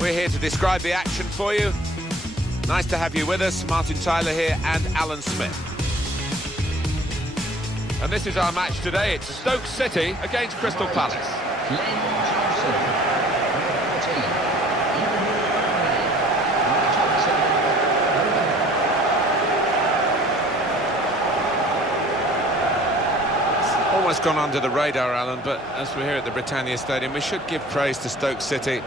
We're here to describe the action for you. Nice to have you with us. Martin Tyler here and Alan Smith. And this is our match today. It's Stoke City against Crystal Palace. Almost gone under the radar, Alan, but as we're here at the Britannia Stadium, we should give praise to Stoke City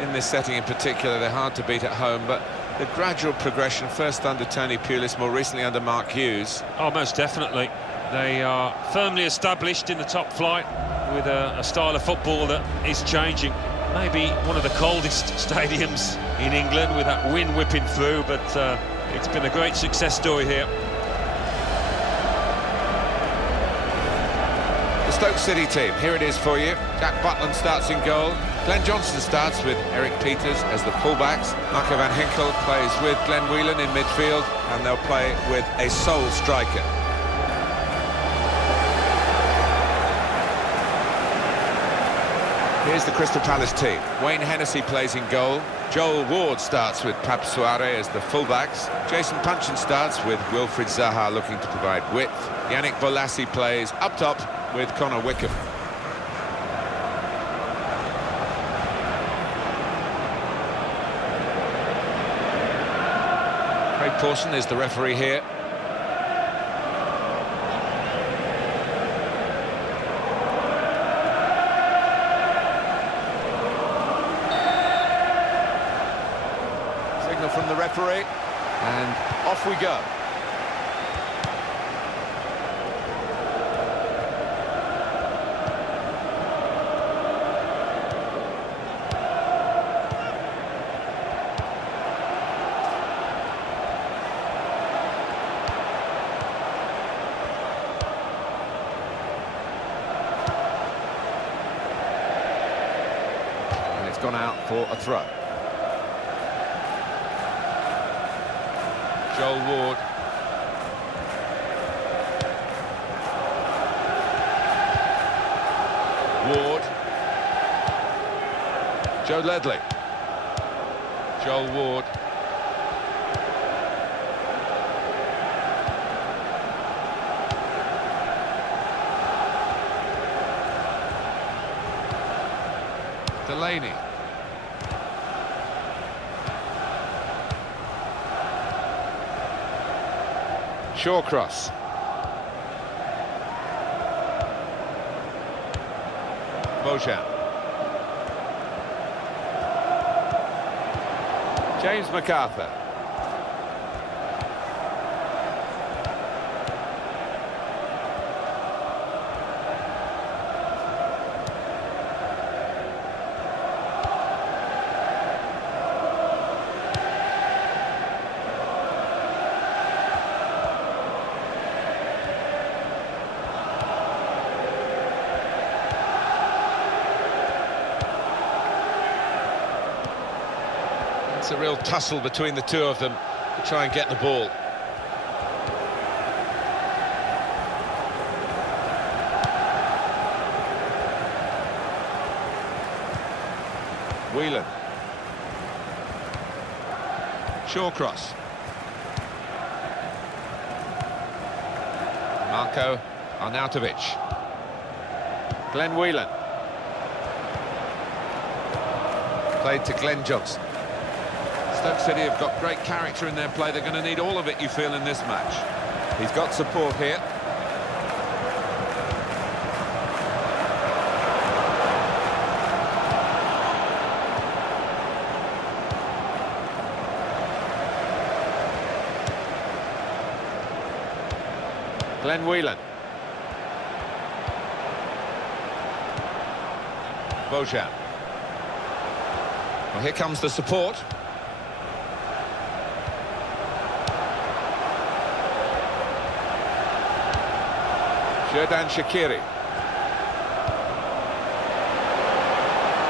in this setting in particular. They're hard to beat at home, but the gradual progression, first under Tony Pulis, more recently under Mark Hughes. Oh, most definitely. They are firmly established in the top flight with a style of football that is changing. Maybe one of the coldest stadiums in England with that wind whipping through, but it's been a great success story here. The Stoke City team, here it is for you. Jack Butland starts in goal. Glenn Johnson starts with Eric Peters as the fullbacks. Marco van Ginkel plays with Glenn Whelan in midfield, and they'll play with a sole striker. Here's the Crystal Palace team. Wayne Hennessy plays in goal. Joel Ward starts with Pab Suarez as the fullbacks. Jason Puncheon starts with Wilfried Zaha looking to provide width. Yannick Bolasie plays up top with Connor Wickham. Craig Pawson is the referee here. Signal from the referee, and off we go. Gone out for a throw. Joel Ward. Ward. Joe Ledley. Joel Ward. Delaney. Shawcross. Bojan. James MacArthur. It's a real tussle between the two of them to try and get the ball. Whelan. Shawcross. Marko Arnautovic. Glenn Whelan. Played to Glenn Johnson. Stoke City have got great character in their play. They're going to need all of it, you feel, in this match. He's got support here. Glenn Whelan. Bojan. Well, here comes the support. Xherdan Shaqiri.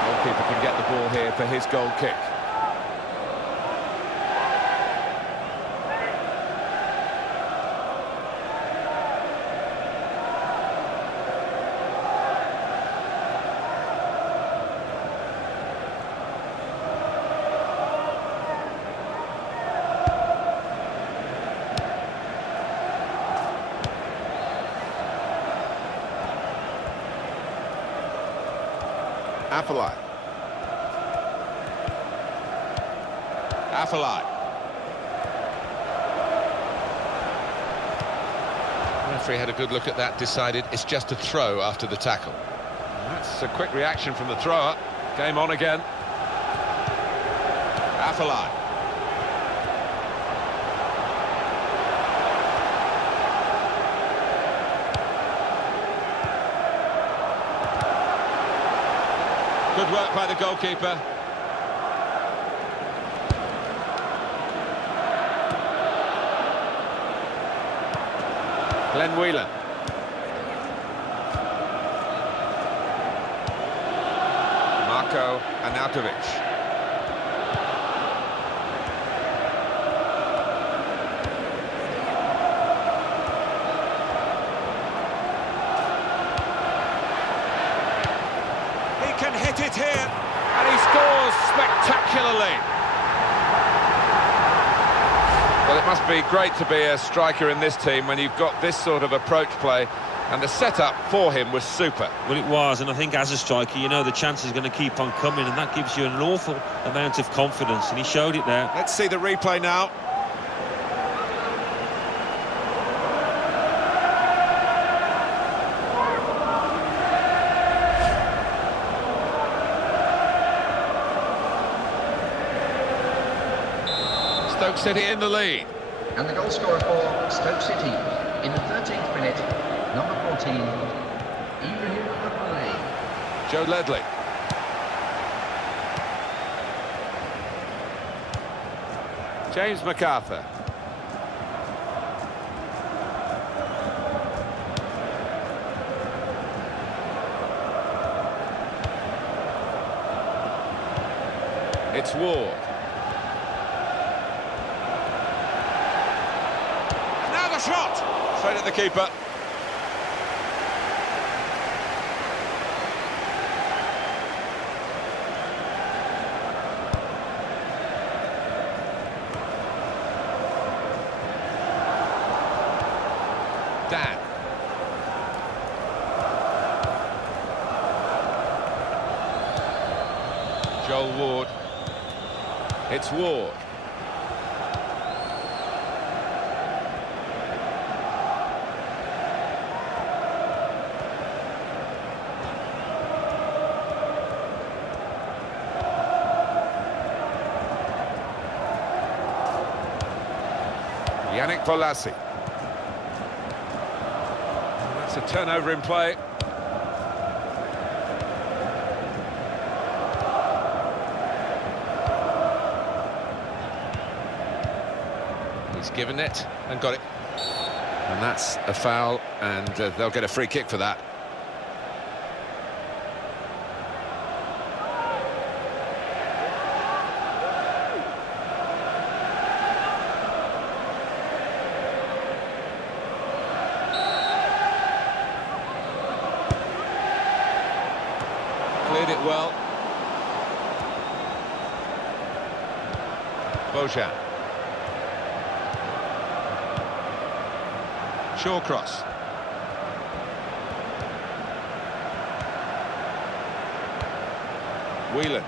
Goalkeeper can get the ball here for his goal kick. Afellay. Afellay. The referee had a good look at that, decided it's just a throw after the tackle. That's a quick reaction from the thrower. Game on again. Afellay. Good work by the goalkeeper. Glenn Whelan. Marko Arnautovic. He can hit it here, and he scores spectacularly. Well, it must be great to be a striker in this team when you've got this sort of approach play, and the setup for him was super. Well, it was, and I think as a striker, you know the chance is going to keep on coming, and that gives you an awful amount of confidence, and he showed it there. Let's see the replay now. Stoke City in the lead. And the goal scorer for Stoke City in the 13th minute, number 14, Joe Ledley. James MacArthur. It's Ward. Now the shot! Straight at the keeper. Dan. Joel Ward. It's Ward. Yannick Bolasie. That's a turnover in play. He's given it and got it. And that's a foul, and they'll get a free kick for that. Cleared it well. Bojan. Shawcross. Whelan.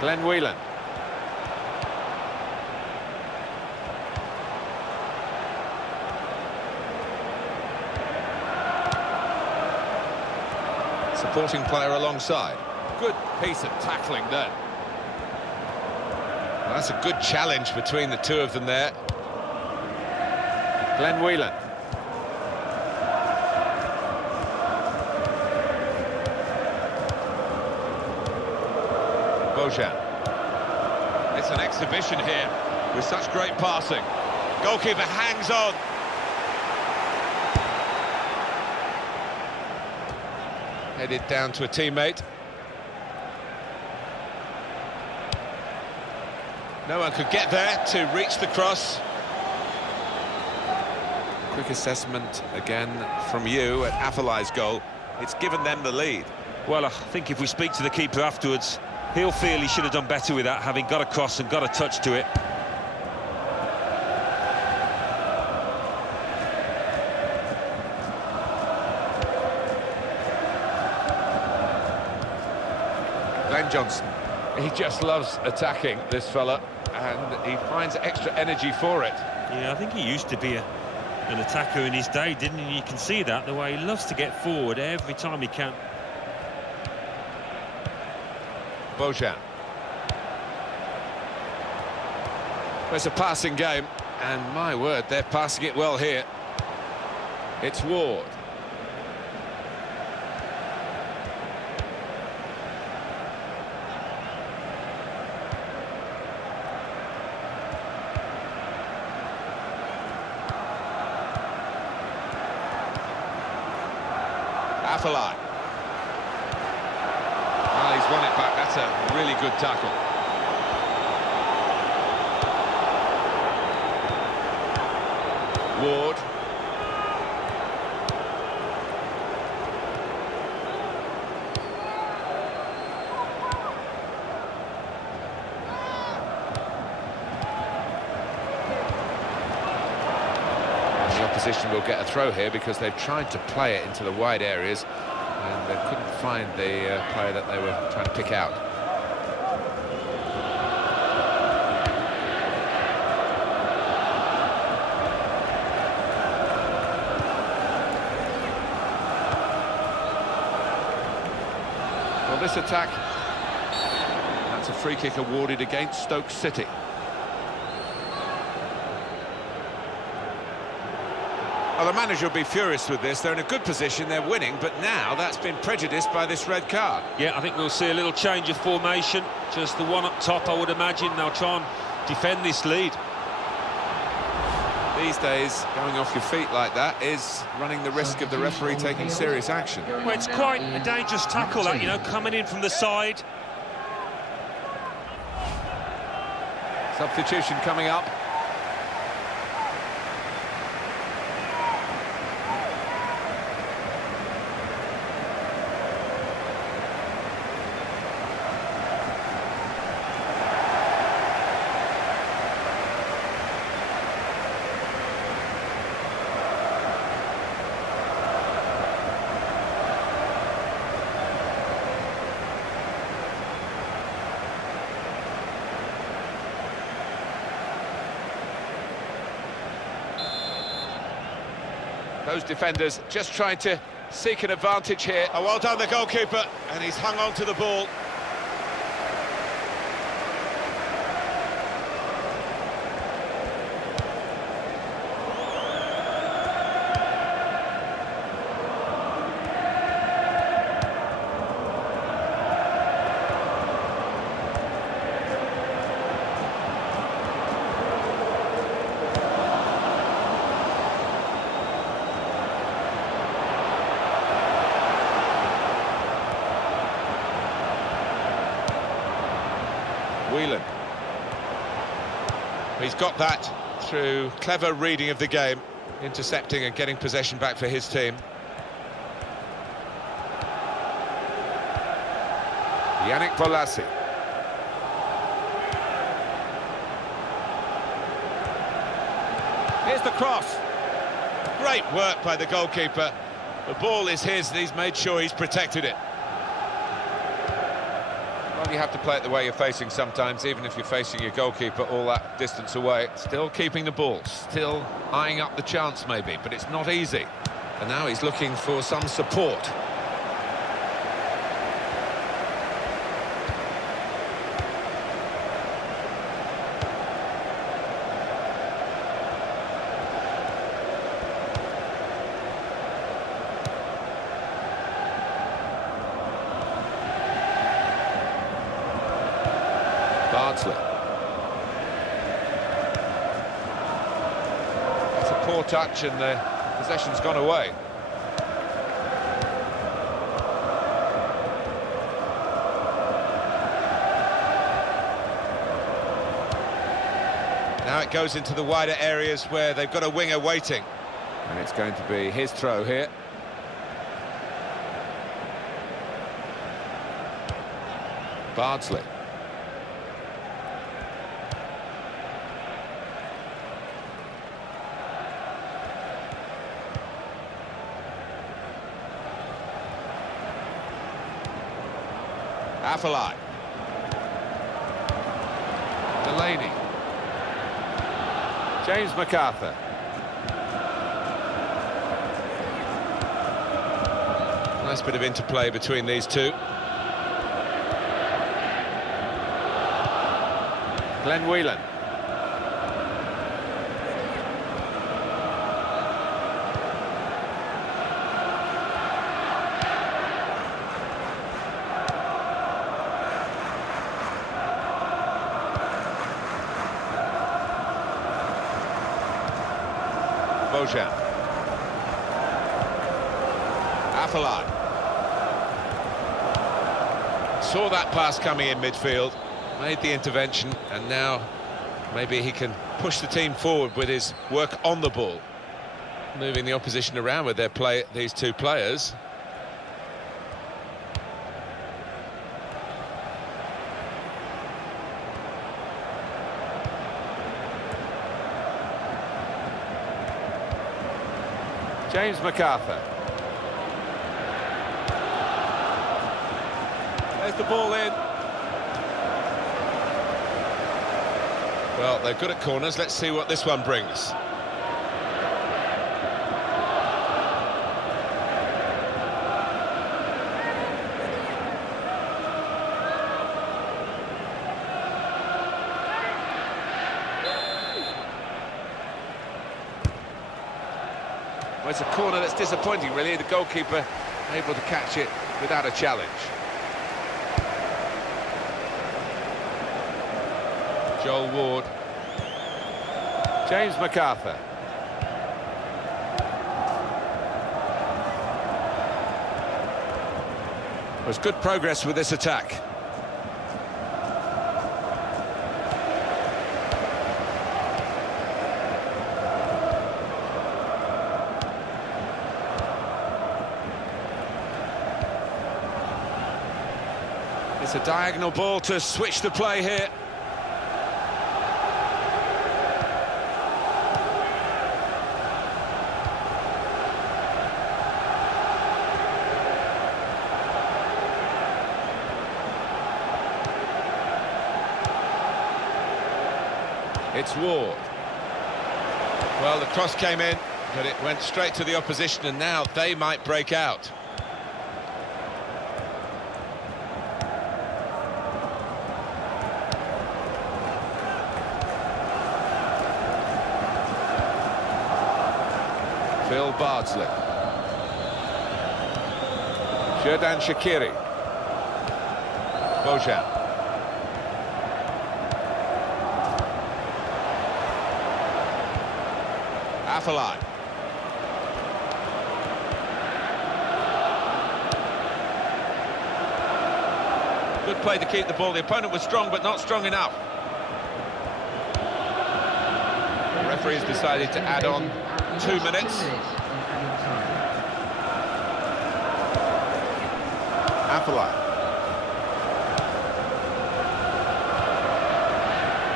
Glenn Whelan. Supporting player alongside. Good piece of tackling there. Well, that's a good challenge between the two of them there. Glenn Whelan. Bojan. It's an exhibition here with such great passing. Goalkeeper hangs on. Headed down to a teammate. No one could get there to reach the cross. Quick assessment again from you at Affelay's goal. It's given them the lead. Well, I think if we speak to the keeper afterwards, he'll feel he should have done better with that, having got across and got a touch to it. Johnson. He just loves attacking, this fella, and he finds extra energy for it. Yeah, I think he used to be an attacker in his day, didn't he? You can see that, the way he loves to get forward every time he can. Bojan. It's a passing game, and my word, they're passing it well here. It's Ward. Afellay. Well, he's won it back. That's a really good tackle. Ward. The opposition will get a throw here because they've tried to play it into the wide areas and they couldn't find the player that they were trying to pick out. Well, this attack, that's a free kick awarded against Stoke City. Well, the manager will be furious with this. They're in a good position, they're winning, but now that's been prejudiced by this red card. Yeah, I think we'll see a little change of formation. Just the one up top, I would imagine. They'll try and defend this lead. These days, going off your feet like that is running the risk of the referee taking serious action. Well, it's quite a dangerous tackle, that, you know, coming in from the side. Substitution coming up. Those defenders just trying to seek an advantage here. Oh, well done, the goalkeeper, and he's hung on to the ball. Whelan. He's got that through clever reading of the game, intercepting and getting possession back for his team. Yannick Bolasie. Here's the cross. Great work by the goalkeeper. The ball is his, and he's made sure he's protected it. Well, you have to play it the way you're facing sometimes, even if you're facing your goalkeeper all that distance away. Still keeping the ball, still eyeing up the chance maybe, but it's not easy. And now he's looking for some support. Bardsley. It's a poor touch and the possession's gone away. Now it goes into the wider areas where they've got a winger waiting. And it's going to be his throw here. Bardsley. Afellay. Delaney. James MacArthur. Nice bit of interplay between these two. Glenn Whelan. Bojan. Afellay. Saw that pass coming in midfield, made the intervention, and now maybe he can push the team forward with his work on the ball, moving the opposition around with these two players. James MacArthur. There's the ball in. Well, they're good at corners. Let's see what this one brings. Well, it's a corner that's disappointing, really. The goalkeeper able to catch it without a challenge. Joel Ward. James MacArthur. There's good progress with this attack. It's a diagonal ball to switch the play here. It's Ward. Well, the cross came in, but it went straight to the opposition, and now they might break out. Phil Bardsley. Xherdan Shaqiri. Bojan. Afellay. Good play to keep the ball. The opponent was strong, but not strong enough. The referee's decided to add on 2 minutes. Afellay.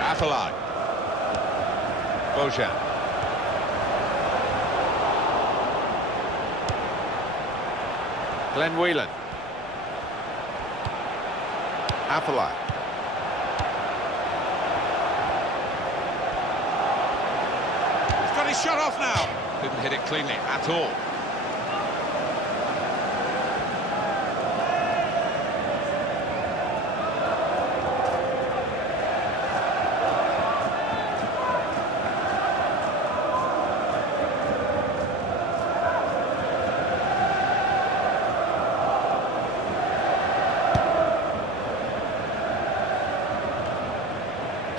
Afellay. Bojan. Glenn Whelan. Afellay. He's got his shot off now. Didn't hit it cleanly at all.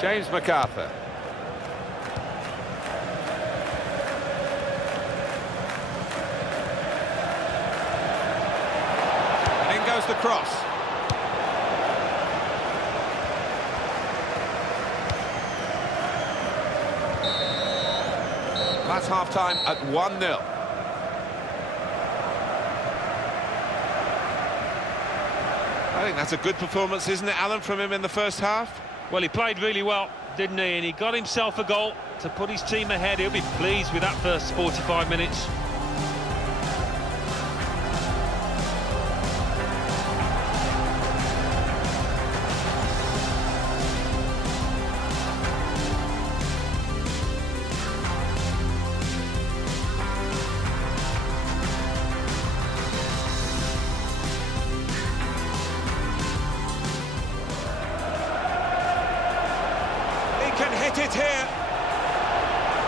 James MacArthur. And in goes the cross. That's half-time at 1-0. I think that's a good performance, isn't it, Alan, from him in the first half? Well, he played really well, didn't he? And he got himself a goal to put his team ahead. He'll be pleased with that first 45 minutes. hit it here.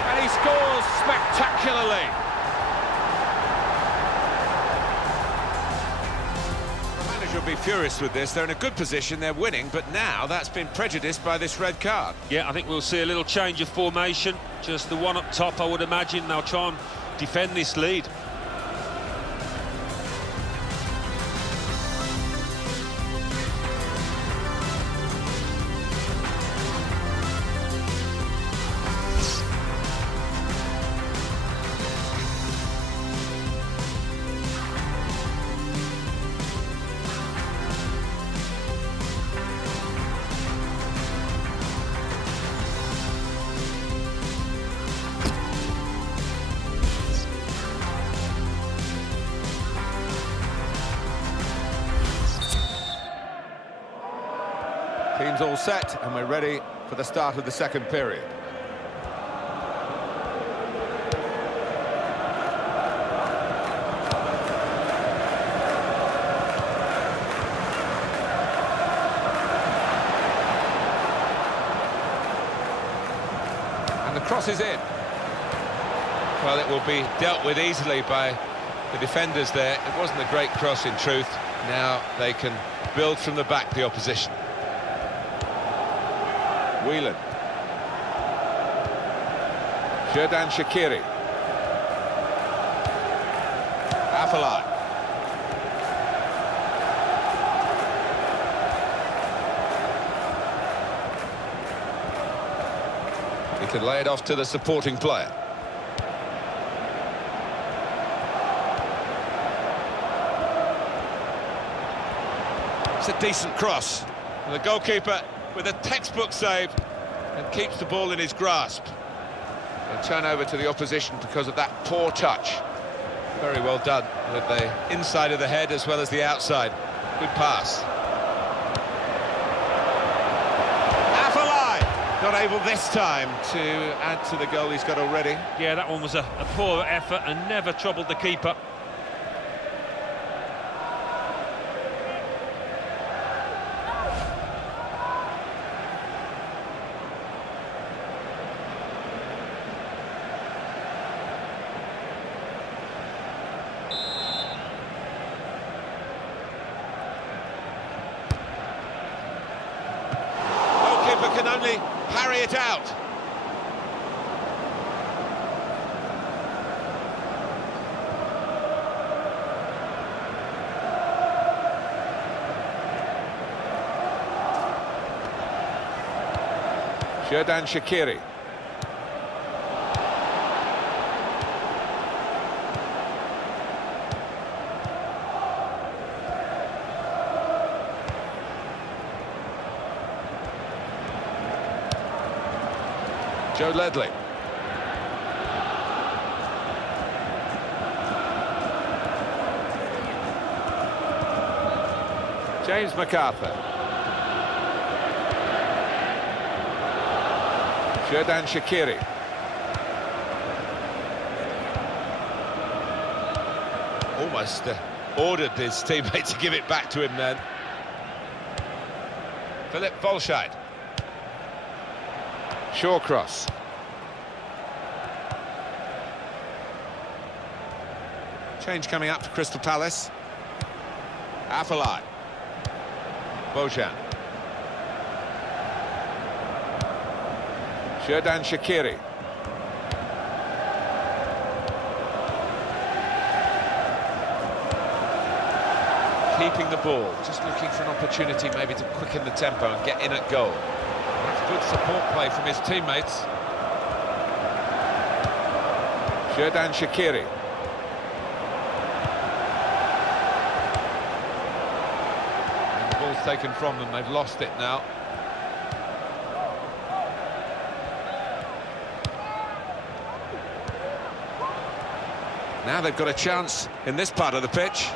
And he scores spectacularly. The manager will be furious with this. They're in a good position, they're winning, but now that's been prejudiced by this red card. Yeah, I think we'll see a little change of formation. Just the one up top, I would imagine. They'll try and defend this lead. Team's all set, and we're ready for the start of the second period. And the cross is in. Well, it will be dealt with easily by the defenders there. It wasn't a great cross in truth. Now they can build from the back, the opposition. Whelan. Xherdan Shaqiri. Afellay. He can lay it off to the supporting player. It's a decent cross. And the goalkeeper with a textbook save and keeps the ball in his grasp. A turnover to the opposition because of that poor touch. Very well done with the inside of the head as well as the outside. Good pass. Afellay! Not able this time to add to the goal he's got already. Yeah, that one was a poor effort and never troubled the keeper. Can only parry it out. Xherdan Shaqiri. Joe Ledley. James MacArthur. Xherdan Shaqiri. Almost ordered his teammate to give it back to him then. Philip Volscheid. Shawcross. Change coming up for Crystal Palace. Afellay. Bojan. Xherdan Shaqiri. Keeping the ball, just looking for an opportunity maybe to quicken the tempo and get in at goal. That's good support play from his teammates. Xherdan Shaqiri. And the ball's taken from them, they've lost it now. Now they've got a chance in this part of the pitch.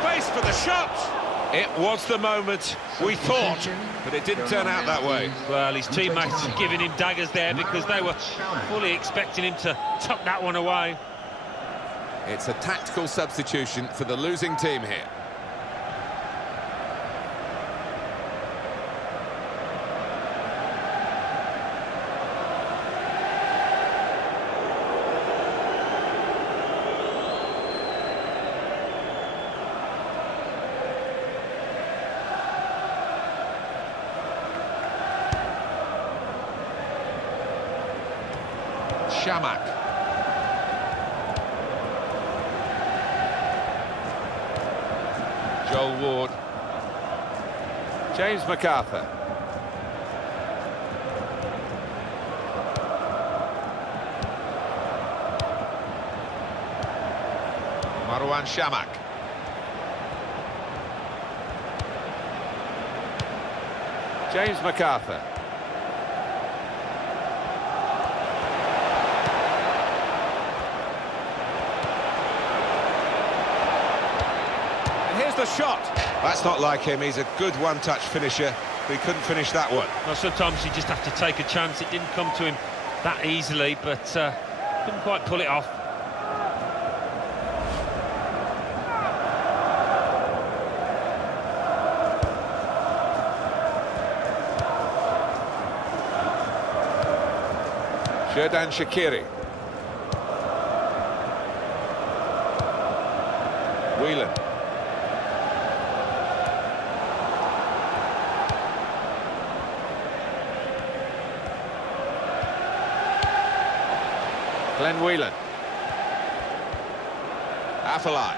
Space for the shot! It was the moment we thought, but it didn't turn out that way. Well, his teammates are giving him daggers there because they were fully expecting him to tuck that one away. It's a tactical substitution for the losing team here. Shamak. Joel Ward. James MacArthur. Marwan Shamak. James MacArthur. And here's the shot. That's not like him. He's a good one-touch finisher, but he couldn't finish that one. Well, sometimes you just have to take a chance. It didn't come to him that easily, but couldn't quite pull it off. Xherdan Shaqiri. Whelan. Glenn Whelan. Afellay.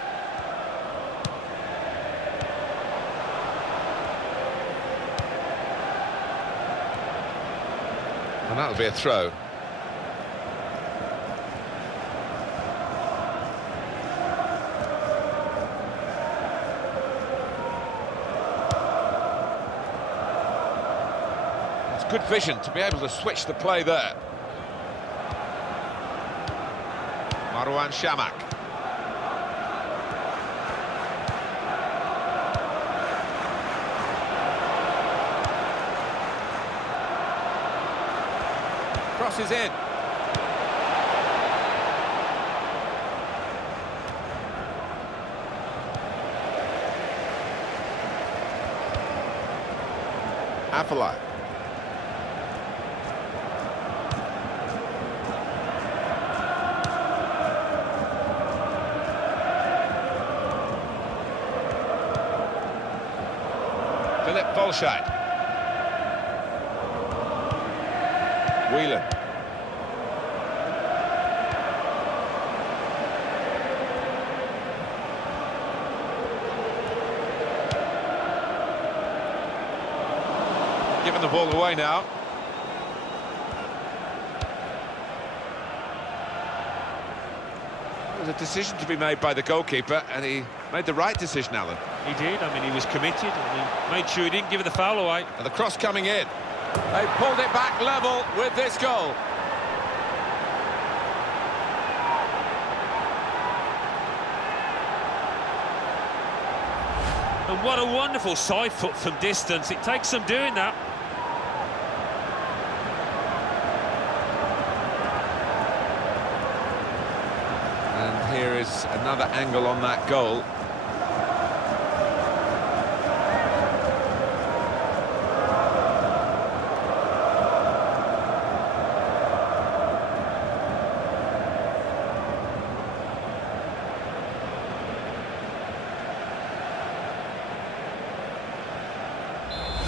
And that'll be a throw. Good vision to be able to switch the play there. Marwan Shamak. Crosses in. Afellay. Philip Bolshide. Whelan. Giving the ball away now. It was a decision to be made by the goalkeeper, and he made the right decision, Alan. He did. I mean, he was committed, and he made sure he didn't give the foul away. And the cross coming in. They pulled it back level with this goal. And what a wonderful side foot from distance. It takes some doing that. And here is another angle on that goal.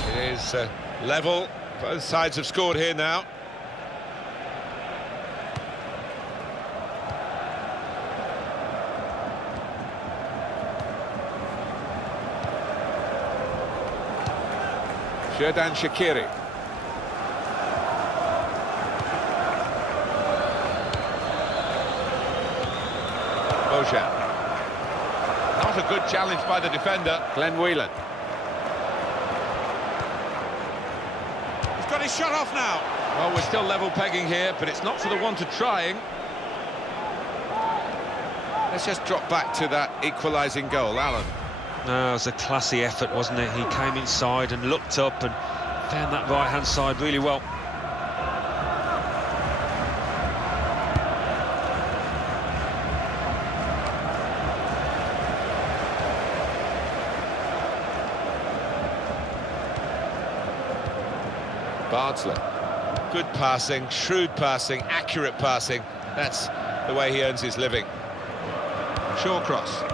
It is level. Both sides have scored here now. Xherdan Shaqiri. Bojan. Not a good challenge by the defender. Glenn Whelan. He's got his shot off now. Well, we're still level pegging here, but it's not for the want of trying. Let's just drop back to that equalising goal, Alan. No, it was a classy effort, wasn't it? He came inside and looked up and found that right-hand side really well. Bardsley. Good passing, shrewd passing, accurate passing. That's the way he earns his living. Shawcross.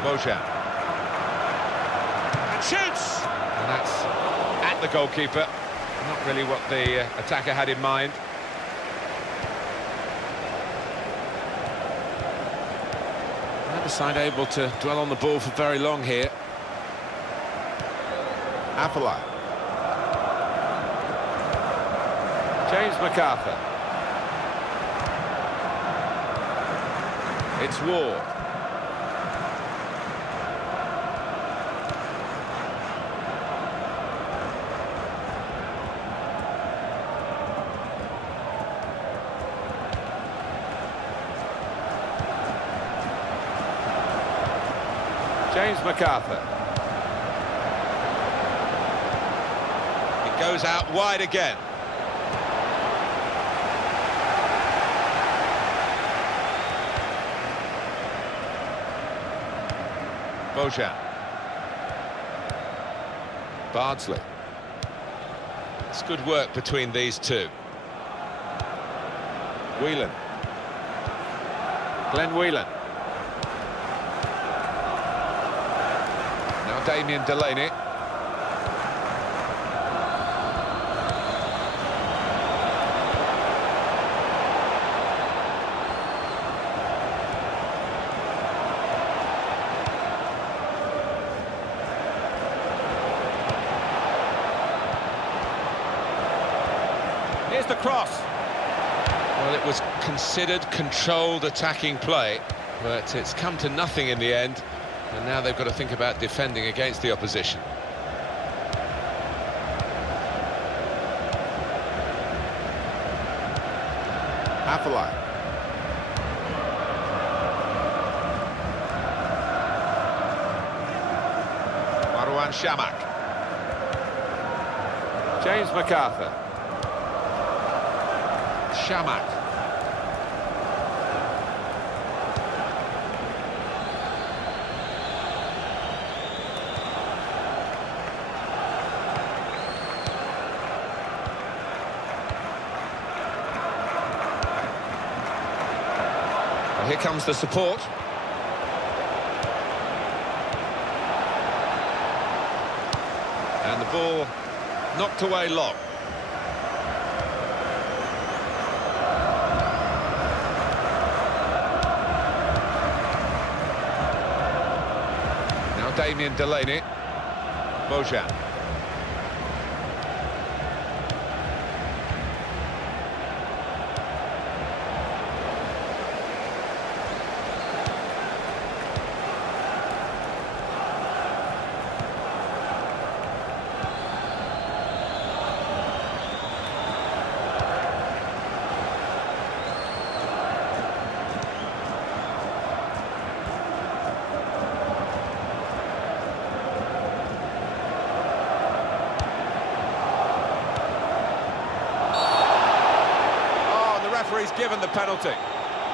Bojan. And shoots! And that's at the goalkeeper. Not really what the attacker had in mind. Neither side able to dwell on the ball for very long here. Afellay. James McArthur. It's Ward. James McArthur. It goes out wide again. Bojan. Bardsley. It's good work between these two. Whelan. Glenn Whelan. Now Damien Delaney. Here's the cross. Well, it was considered controlled attacking play, but it's come to nothing in the end, and now they've got to think about defending against the opposition. Afellay. Marwan Shamak. James McArthur. Shamak. Well, here comes the support. And the ball knocked away long. Damien Delaney. Bojan. He's given the penalty.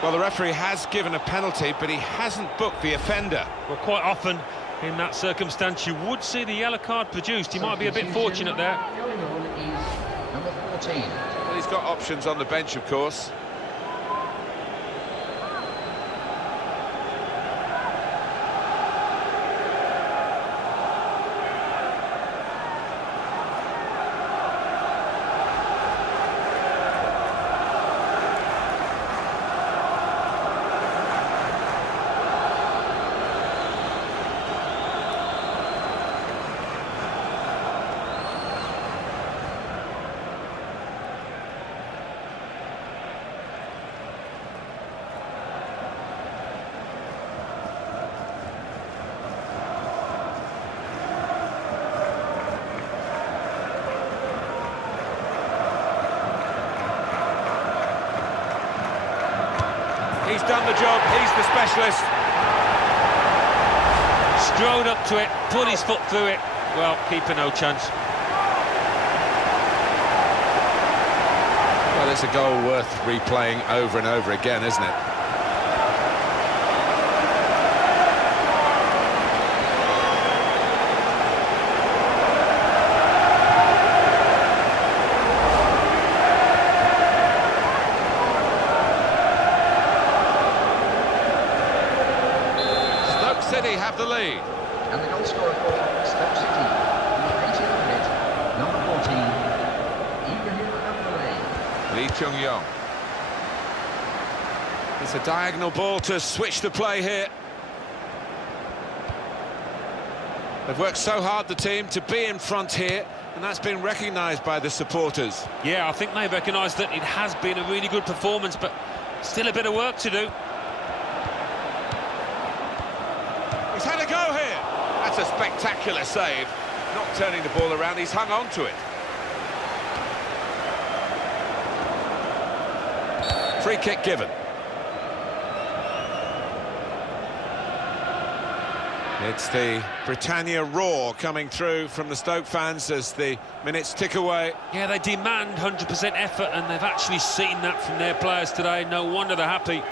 Well, the referee has given a penalty, but he hasn't booked the offender. Well, quite often in that circumstance you would see the yellow card produced. He might be a bit fortunate there. Going on is number 14. Well, he's got options on the bench, of course. He's done the job, he's the specialist. Strode up to it, put his foot through it. Well, keeper no chance. Well, it's a goal worth replaying over and over again, isn't it? City have the lead. And the goal scorer for Stoke City, in the 18th minute, number 14, Lee Chung-yong. It's a diagonal ball to switch the play here. They've worked so hard, the team, to be in front here, and that's been recognised by the supporters. Yeah, I think they recognise that it has been a really good performance, but still a bit of work to do. He's had a go here. That's a spectacular save. Not turning the ball around, he's hung on to it. Free kick given. It's the Britannia roar coming through from the Stoke fans as the minutes tick away. Yeah, they demand 100% effort, and they've actually seen that from their players today. No wonder they're happy.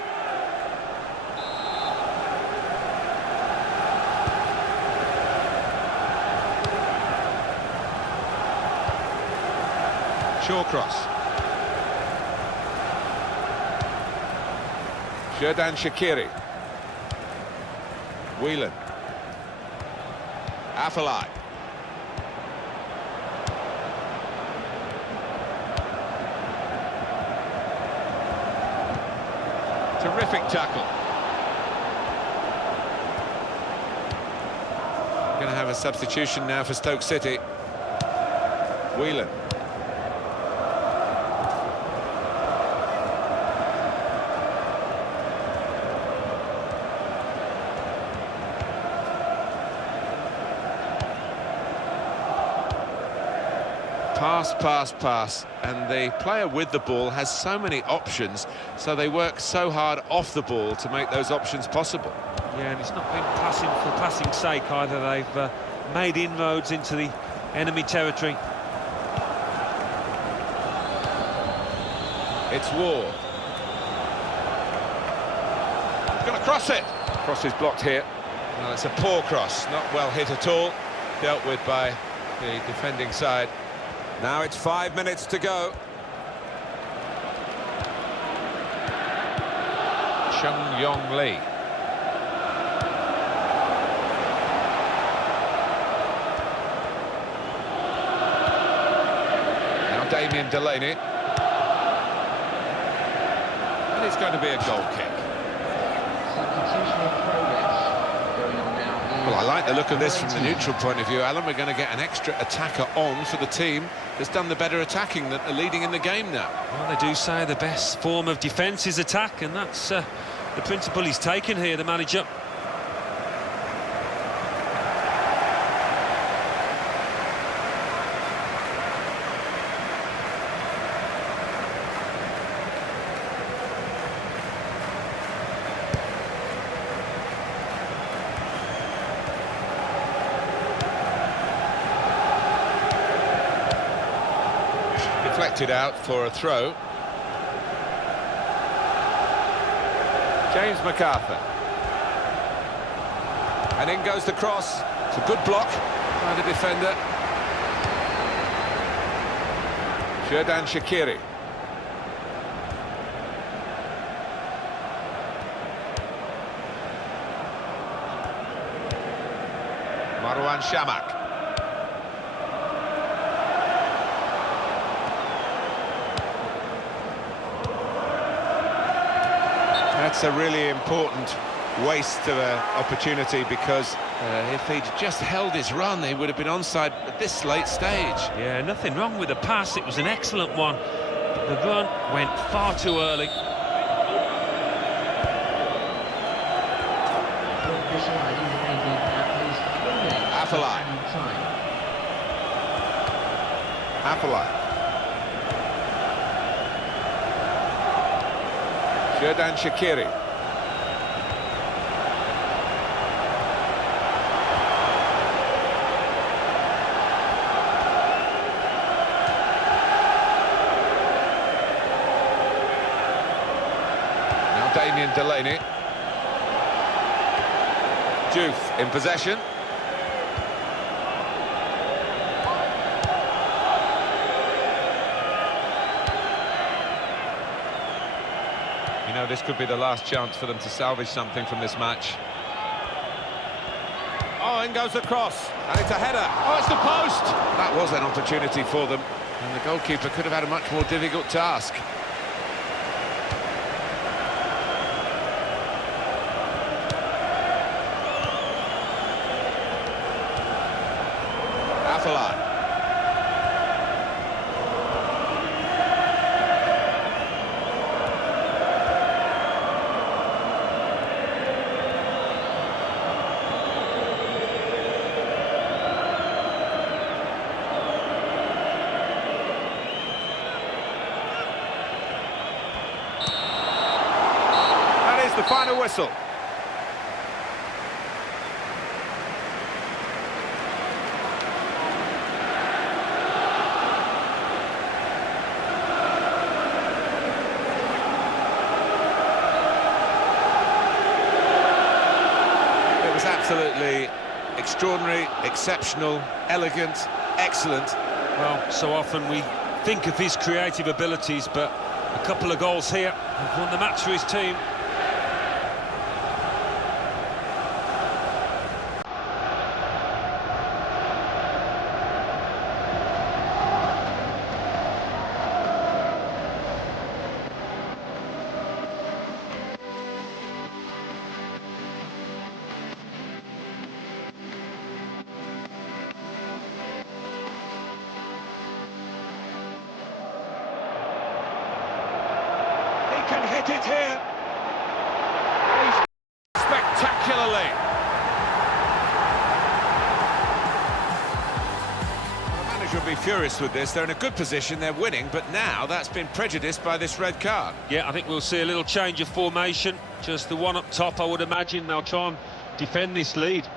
Shawcross. Xherdan Shaqiri. Whelan. Afellay. Terrific tackle. Going to have a substitution now for Stoke City. Whelan. Pass, and the player with the ball has so many options, so they work so hard off the ball to make those options possible. Yeah, and it's not been passing for passing's sake either. They've made inroads into the enemy territory. It's Ward. He's going to cross it. Cross is blocked here. Well, it's a poor cross, not well hit at all. Dealt with by the defending side. Now it's 5 minutes to go. Chung-yong Lee. Now Damien Delaney. And it's going to be a goal kick. Substitutional progress going on now. Well, I like the look of this from the neutral point of view, Alan. We're going to get an extra attacker on for the team that's done the better attacking, that are leading in the game now. Well, they do say the best form of defence is attack, and that's the principle he's taken here, the manager. Deflected out for a throw. James MacArthur. And in goes the cross. It's a good block by the defender. Xherdan Shaqiri. Marwan Shamak. That's a really important waste of an opportunity, because if he'd just held his run, he would have been onside at this late stage. Yeah, nothing wrong with the pass. It was an excellent one. But the run went far too early. Afellay. Xherdan Shaqiri. Now Damien Delaney. Diouf in possession. You know, this could be the last chance for them to salvage something from this match. Oh, in goes the cross, and it's a header. Oh, it's the post! That was an opportunity for them, And the goalkeeper could have had a much more difficult task. Afellay. The final whistle. It was absolutely extraordinary, exceptional, elegant, excellent. Well, so often we think of his creative abilities, but a couple of goals here have won the match for his team. Can hit it here. Spectacularly. The manager will be furious with this. They're in a good position, they're winning, but now that's been prejudiced by this red card. Yeah, I think we'll see a little change of formation. Just the one up top, I would imagine. They'll try and defend this lead.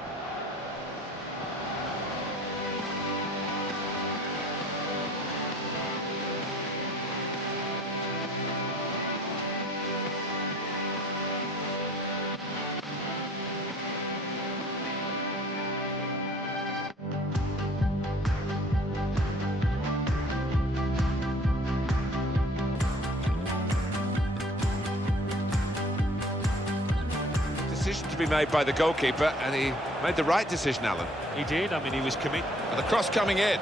Decision to be made by the goalkeeper, and he made the right decision, Alan. He did. I mean, he was committed. And the cross coming in.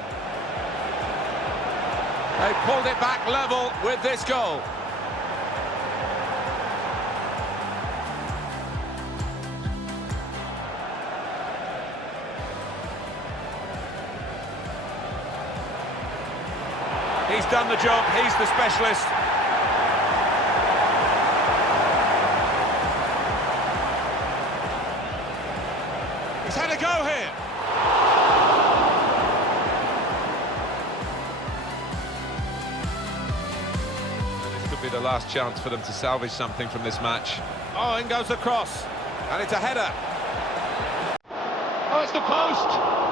They pulled it back level with this goal. He's done the job, he's the specialist. He's had a go here. This could be the last chance for them to salvage something from this match. Oh, in goes the cross. And it's a header. Oh, it's the post.